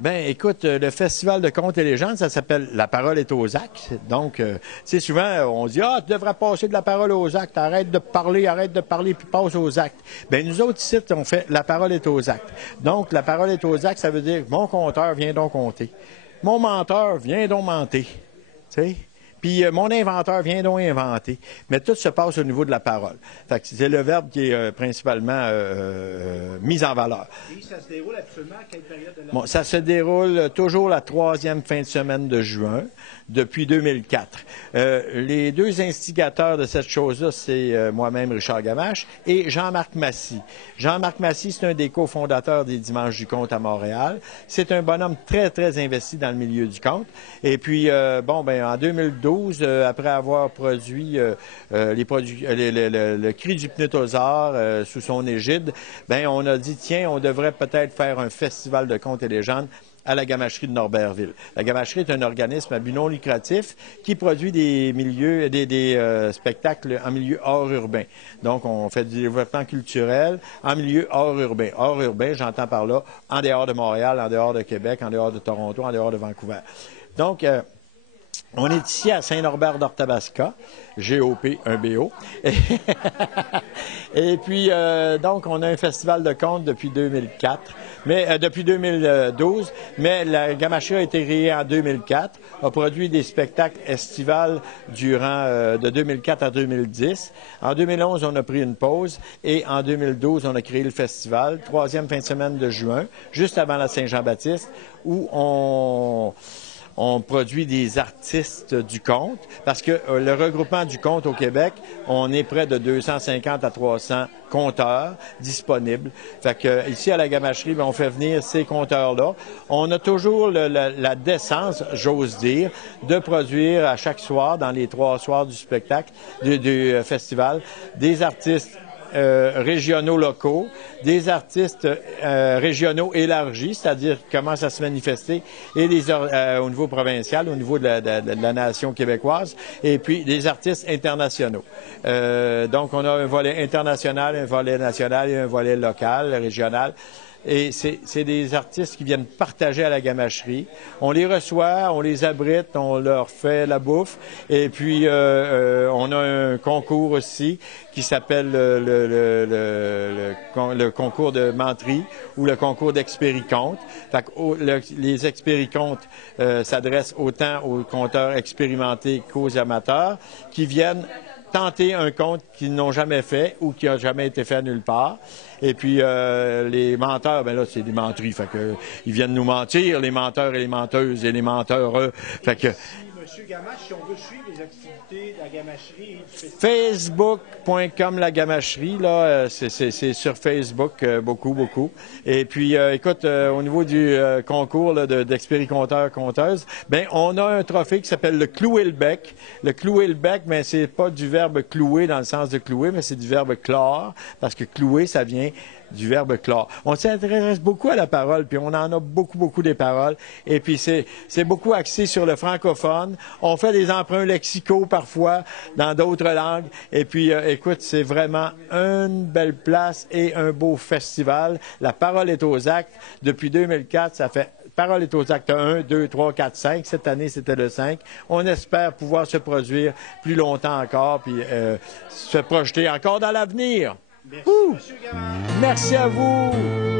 Ben, écoute, le Festival de contes et légendes, ça s'appelle La parole est aux actes. Donc, tu sais, souvent, on dit, ah, tu devrais passer de la parole aux actes, arrête de parler, puis passe aux actes. Ben, nous autres, ici, on fait La parole est aux actes. Donc, la parole est aux actes, ça veut dire, mon conteur, vient donc compter. Mon menteur, vient donc menter. Tu sais? Puis mon inventeur vient donc inventer. Mais tout se passe au niveau de la parole. Fait que c'est le verbe qui est principalement mis en valeur. Et ça se déroule absolument à quelle période de l'année? Bon, ça se déroule toujours la 3e fin de semaine de juin, depuis 2004. Les deux instigateurs de cette chose-là, c'est moi-même, Richard Gamache, et Jean-Marc Massy. Jean-Marc Massy, c'est un des cofondateurs des Dimanches du conte à Montréal. C'est un bonhomme très, très investi dans le milieu du conte. Et puis, en 2012, après avoir produit le Cri du Pnétosaure sous son égide, on a dit, tiens, on devrait peut-être faire un festival de contes et légendes à la Gamacherie de Norbertville. La Gamacherie est un organisme à but non lucratif qui produit des spectacles en milieu hors urbain. Donc, on fait du développement culturel en milieu hors urbain. Hors urbain, j'entends par là, en dehors de Montréal, en dehors de Québec, en dehors de Toronto, en dehors de Vancouver. Donc, on est ici à Saint-Norbert-d'Orthabasca, GOP, un BO. Et puis, donc, on a un festival de contes depuis 2004, depuis 2012, mais la Gamacherie a été créée en 2004, a produit des spectacles estivales durant de 2004 à 2010. En 2011, on a pris une pause et en 2012, on a créé le festival, 3e fin de semaine de juin, juste avant la Saint-Jean-Baptiste, où on produit des artistes du conte, parce que le regroupement du conte au Québec, on est près de 250 à 300 conteurs disponibles. Fait que ici à la Gamacherie, on fait venir ces conteurs-là. On a toujours la décence, j'ose dire, de produire à chaque soir, dans les 3 soirs du spectacle, du festival, des artistes régionaux locaux, des artistes régionaux élargis, c'est-à-dire qui commencent à se manifester, et au niveau provincial, au niveau de la nation québécoise, et puis des artistes internationaux. Donc, on a un volet international, un volet national et un volet local, régional. Et c'est des artistes qui viennent partager à la Gamacherie. On les reçoit, on les abrite, on leur fait la bouffe. Et puis, on a un concours aussi qui s'appelle le concours de menterie ou le concours d'expériconte. Les expéricontes s'adressent autant aux conteurs expérimentés qu'aux amateurs qui viennent tenter un conte qu'ils n'ont jamais fait ou qui n'a jamais été fait nulle part. Et puis, les menteurs, ben là, c'est des menteries. Fait que, ils viennent nous mentir, les menteurs et les menteuses et les menteurs. Fait que, Monsieur Gamache, si on veut suivre les activités de la Gamacherie et du festival. Facebook.com la Gamacherie, là, c'est sur Facebook, beaucoup. Et puis, écoute, au niveau du concours d'expériconteurs-conteuses, on a un trophée qui s'appelle le Clouer le bec. Le Clouer le bec, mais c'est pas du verbe clouer dans le sens de clouer, mais c'est du verbe clore, parce que clouer, ça vient du verbe clore. On s'intéresse beaucoup à la parole, puis on en a beaucoup des paroles. Et puis, c'est beaucoup axé sur le francophone. On fait des emprunts lexicaux parfois dans d'autres langues. Et puis, écoute, c'est vraiment une belle place et un beau festival. La parole est aux actes. Depuis 2004, ça fait Parole est aux actes 1, 2, 3, 4, 5. Cette année, c'était le 5. On espère pouvoir se produire plus longtemps encore, puis se projeter encore dans l'avenir. Merci, M. Gamache. Merci à vous.